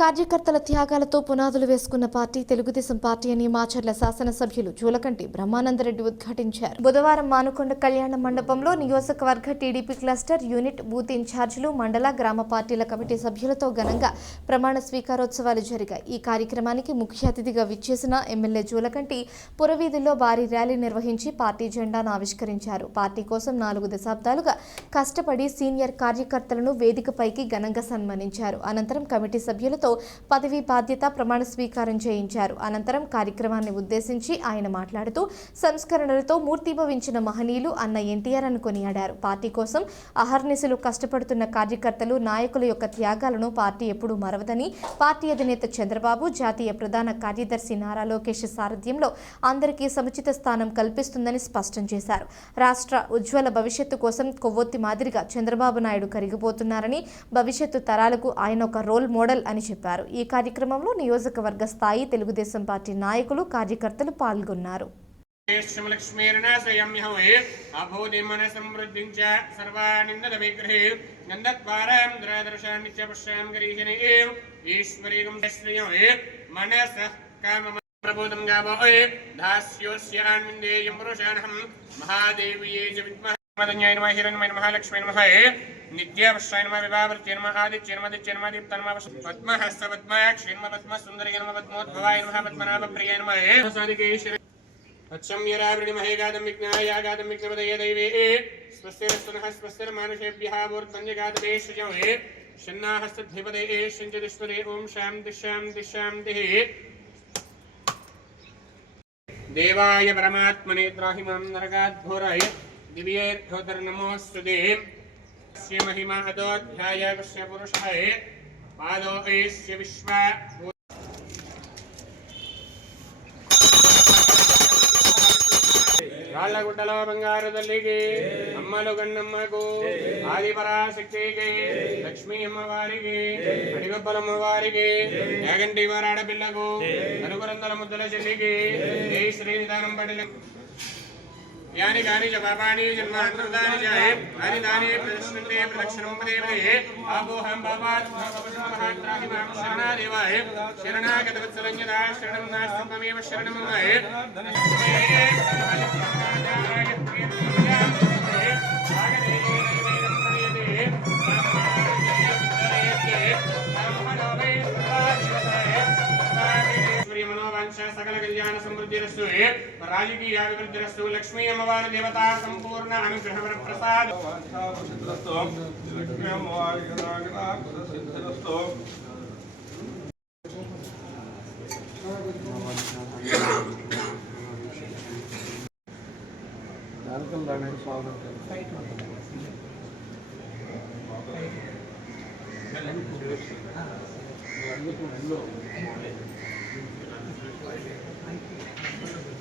కార్యకర్తల త్యాగాలతో పునాదులు వేసుకున్న పార్టీ తెలుగుదేశం పార్టీ అని మాచర్ల శాసనసభ్యులు జూలకంటి బ్రహ్మానందరెడ్డి ఉద్ఘాటించారు. బుధవారం మానుకొండ కళ్యాణ మండపంలో నియోజకవర్గ టీడీపీ క్లస్టర్ యూనిట్ బూత్ ఇన్ఛార్జీలు మండల గ్రామ పార్టీల కమిటీ సభ్యులతో ఘనంగా ప్రమాణ స్వీకారోత్సవాలు జరిగాయి. ఈ కార్యక్రమానికి ముఖ్య అతిథిగా విచ్చేసిన ఎమ్మెల్యే జూలకంటి పురవీధుల్లో భారీ ర్యాలీ నిర్వహించి పార్టీ జెండాను ఆవిష్కరించారు. పార్టీ కోసం నాలుగు దశాబ్దాలుగా కష్టపడి సీనియర్ కార్యకర్తలను వేదికపైకి ఘనంగా సన్మానించారు. అనంతరం కమిటీ సభ్యులతో పదవీ బాధ్యత ప్రమాణ స్వీకారం చేయించారు. అనంతరం కార్యక్రమాన్ని ఉద్దేశించి ఆయన మాట్లాడుతూ సంస్కరణలతో మూర్తిభవించిన మహనీయులు అన్న ఎన్టీఆర్ అని కొనియాడారు. పార్టీ కోసం అహర్నిశలు కష్టపడుతున్న కార్యకర్తలు నాయకుల యొక్క త్యాగాలను పార్టీ ఎప్పుడూ మరవదని పార్టీ అధినేత చంద్రబాబు జాతీయ ప్రధాన కార్యదర్శి నారా లోకేష్ సారథ్యంలో అందరికీ సముచిత స్థానం కల్పిస్తుందని స్పష్టం చేశారు. రాష్ట్ర ఉజ్వల భవిష్యత్తు కోసం కొవ్వొత్తి మాదిరిగా చంద్రబాబు నాయుడు కరిగిపోతున్నారని భవిష్యత్తు తరాలకు ఆయన ఒక రోల్ మోడల్ అని చెప్పారు. ఈ కార్యక్రమంలో నియోజకవర్గ స్థాయి తెలుగుదేశం పార్టీ నాయకులు కార్యకర్తలు పాల్గొన్నారు. లక్ష్మీర్ణాశ్రయమ్యహే అభూతిమన చ ప్రబోధం గావోయే దాస్యోస్యాన్విందేయం పురుషాణహం మహాదేవ్యే చ మదన్యాయ హిరణ్యమయ నమ. नित्यावश्रयन्म विभावृतिर्म आदि चिर्मदि चिर्मदि तन्म पद्महस्त पद्मायाक्ष इन्म पद्म सुन्दरगिर्म पद्मोद्भवाय नमः पद्मनाभ प्रिय नमः देवाय परमात्मने त्राहि माँ नरकाद्घोराय नमोस्तु देव स्य महिमा अतोऽध्याय कस्य पुरुषाय पादो एस्य विश्वा రాళ్ళగుడ్డలో బంగారు తల్లికి అమ్మలు గన్నమ్మకు ఆదిపరాశక్తికి లక్ష్మీ అమ్మవారికి అడిగొప్పలమ్మ వారికి యాగంటి వారి ఆడపిల్లకు నలుగురందల ముద్దల చెల్లికి జై శ్రీనిదానం పడిన यानी यानि कानि च पापानि जन्मान्तर्दानि च हे हरिदाने प्रदर्शनते प्रदक्षिणोपदेवते आपोऽहं पापात् महात्राहि माँ शरणादेवाय शरणागतवत्सलञ्जता शरणं नास्ति त्वमेव शरणं मम हे సకల కళ్యాణ సమృద్ధిరస్తు. రాజకీయ అభివృద్ధిరస్తు లక్ష్మీ అమ్మవారి దేవత సంపూర్ణ అనుగ్రహవర ప్రసాద్ లక్ష్మీ Thank you.